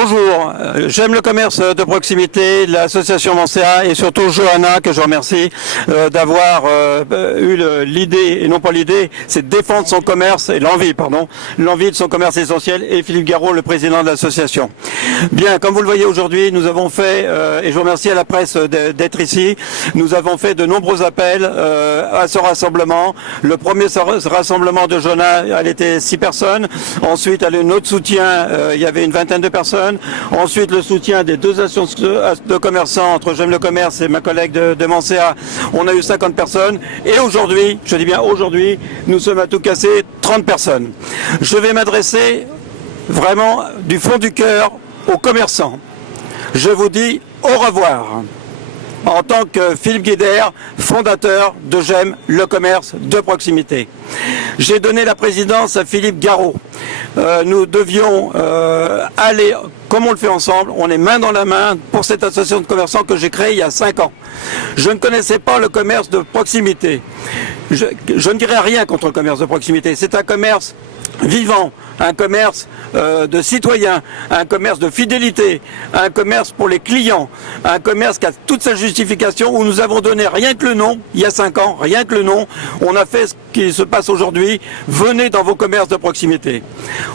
Bonjour, j'aime le commerce de proximité, l'association Mancéa et surtout Johanna que je remercie d'avoir eu l'idée, et non pas l'idée, c'est de défendre son commerce et l'envie de son commerce essentiel, et Philippe Garot, le président de l'association. Bien, comme vous le voyez aujourd'hui, nous avons fait, et je vous remercie à la presse d'être ici, nous avons fait de nombreux appels à ce rassemblement. Le premier rassemblement de Johanna, elle était 6 personnes. Ensuite, elle a eu notre soutien, il y avait une vingtaine de personnes. Ensuite, le soutien des deux associations de commerçants, entre J'aime le commerce et ma collègue de Mancéa, on a eu 50 personnes. Et aujourd'hui, je dis bien aujourd'hui, nous sommes à tout casser 30 personnes. Je vais m'adresser vraiment du fond du cœur aux commerçants. Je vous dis au revoir. En tant que Philippe Guédère, fondateur de J'aime le commerce de proximité. J'ai donné la présidence à Philippe Garot. Nous devions aller, comme on le fait ensemble, on est main dans la main pour cette association de commerçants que j'ai créée il y a 5 ans. Je ne connaissais pas le commerce de proximité. Je ne dirais rien contre le commerce de proximité. C'est un commerce vivant, un commerce de citoyens, un commerce de fidélité, un commerce pour les clients, un commerce qui a toute sa justification, où nous avons donné rien que le nom, il y a 5 ans, rien que le nom, on a fait ce qui se passe aujourd'hui. Venez dans vos commerces de proximité.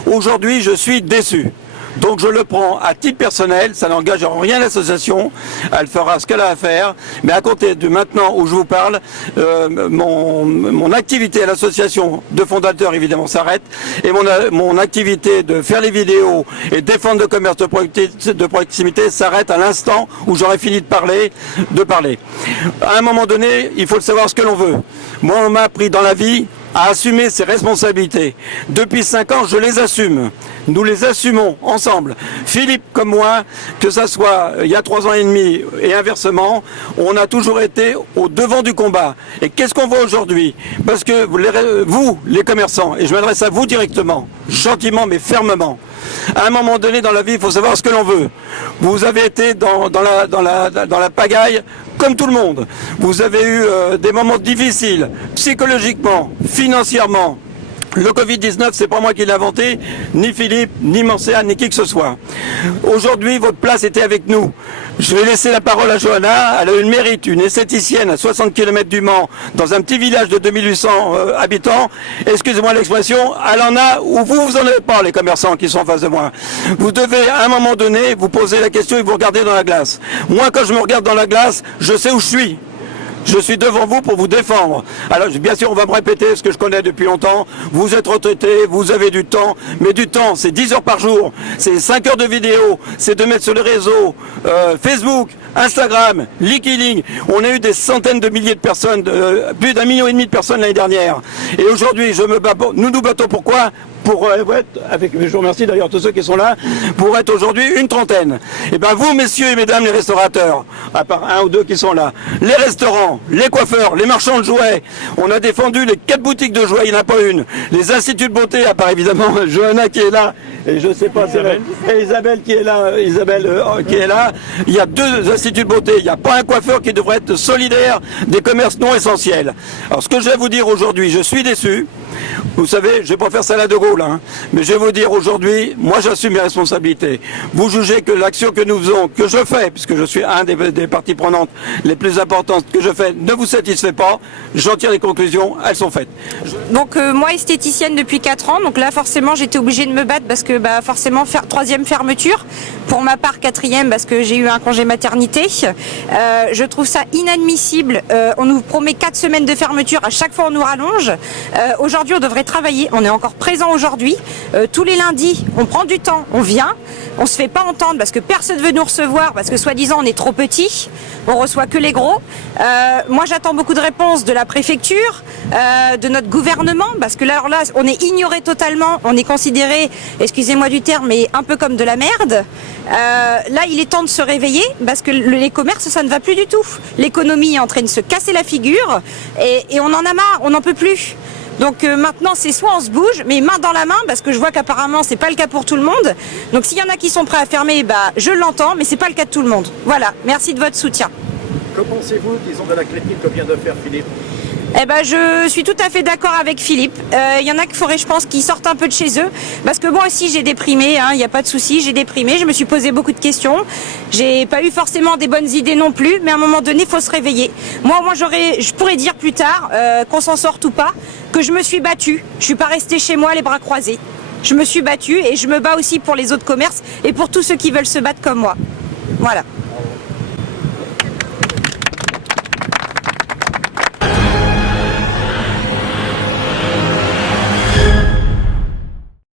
Aujourd'hui, je suis déçu. Donc je le prends à titre personnel, ça n'engage en rien l'association, elle fera ce qu'elle a à faire, mais à compter de maintenant où je vous parle, mon activité à l'association de fondateurs évidemment s'arrête, et mon activité de faire les vidéos et défendre le commerce de proximité s'arrête à l'instant où j'aurai fini de parler. À un moment donné, il faut le savoir ce que l'on veut. Moi, on m'a appris dans la vie à assumer ses responsabilités. Depuis 5 ans, je les assume. Nous les assumons ensemble. Philippe comme moi, que ça soit il y a 3 ans et demi et inversement, on a toujours été au devant du combat. Et qu'est-ce qu'on voit aujourd'hui? Parce que vous, les commerçants, et je m'adresse à vous directement, gentiment mais fermement, à un moment donné dans la vie, il faut savoir ce que l'on veut. Vous avez été dans la pagaille comme tout le monde. Vous avez eu des moments difficiles, psychologiquement, financièrement. Le Covid-19, c'est pas moi qui l'ai inventé, ni Philippe, ni Mancéa, ni qui que ce soit. Aujourd'hui, votre place était avec nous. Je vais laisser la parole à Johanna. Elle a eu le mérite, une esthéticienne à 60 km du Mans, dans un petit village de 2800 habitants. Excusez-moi l'expression, elle en a, ou vous en avez pas, les commerçants qui sont en face de moi. Vous devez, à un moment donné, vous poser la question et vous regarder dans la glace. Moi, quand je me regarde dans la glace, je sais où je suis. Je suis devant vous pour vous défendre. Alors, bien sûr, on va me répéter ce que je connais depuis longtemps. Vous êtes retraité, vous avez du temps. Mais du temps, c'est 10 heures par jour. C'est 5 heures de vidéo. C'est de mettre sur les réseaux Facebook, Instagram, LinkedIn. On a eu des centaines de milliers de personnes, plus d'1,5 million de personnes l'année dernière. Et aujourd'hui, nous nous battons pourquoi? Pour je vous remercie d'ailleurs tous ceux qui sont là, pour être aujourd'hui une trentaine. Et bien vous, messieurs et mesdames les restaurateurs, à part 1 ou 2 qui sont là, les restaurants, les coiffeurs, les marchands de jouets, on a défendu les 4 boutiques de jouets, il n'y en a pas une. Les instituts de beauté, à part évidemment Johanna qui est là, et je sais pas, et Isabelle qui est là, il y a 2 instituts de beauté, il n'y a pas un coiffeur qui devrait être solidaire des commerces non essentiels. Alors ce que je vais vous dire aujourd'hui, je suis déçu. Vous savez, je vais pas faire ça à la De Gaulle, hein, mais je vais vous dire aujourd'hui, moi j'assume mes responsabilités. Vous jugez que l'action que nous faisons, que je fais, puisque je suis un des parties prenantes les plus importantes que je fais, ne vous satisfait pas, j'en tire les conclusions, elles sont faites. Donc moi esthéticienne depuis 4 ans, donc là forcément j'étais obligée de me battre parce que forcément 3e fermeture, pour ma part 4e parce que j'ai eu un congé maternité. Je trouve ça inadmissible, on nous promet 4 semaines de fermeture, à chaque fois on nous rallonge. Aujourd'hui on devrait travailler, on est encore présent aujourd'hui, tous les lundis on prend du temps, on vient, on se fait pas entendre parce que personne veut nous recevoir, parce que soi-disant on est trop petit, on reçoit que les gros. Moi j'attends beaucoup de réponses de la préfecture, de notre gouvernement, parce que là on est ignoré totalement, on est considéré, excusez-moi du terme, mais un peu comme de la merde. Là il est temps de se réveiller, parce que les commerces ça ne va plus du tout. L'économie est en train de se casser la figure, et on en a marre, on n'en peut plus. Donc maintenant c'est soit on se bouge, mais main dans la main, parce que je vois qu'apparemment c'est pas le cas pour tout le monde. Donc s'il y en a qui sont prêts à fermer, je l'entends, mais c'est pas le cas de tout le monde. Voilà, merci de votre soutien. Que pensez-vous, disons, de la critique que vient de faire Philippe? Eh ben, je suis tout à fait d'accord avec Philippe. Il y en a qu'il faudrait, je pense, qu'ils sortent un peu de chez eux. Parce que moi aussi, j'ai déprimé, il n'y a pas de souci, j'ai déprimé. Je me suis posé beaucoup de questions. J'ai pas eu forcément des bonnes idées non plus. Mais à un moment donné, il faut se réveiller. Moi, je pourrais dire plus tard, qu'on s'en sorte ou pas, que je me suis battue. Je suis pas restée chez moi les bras croisés. Je me suis battue et je me bats aussi pour les autres commerces et pour tous ceux qui veulent se battre comme moi. Voilà.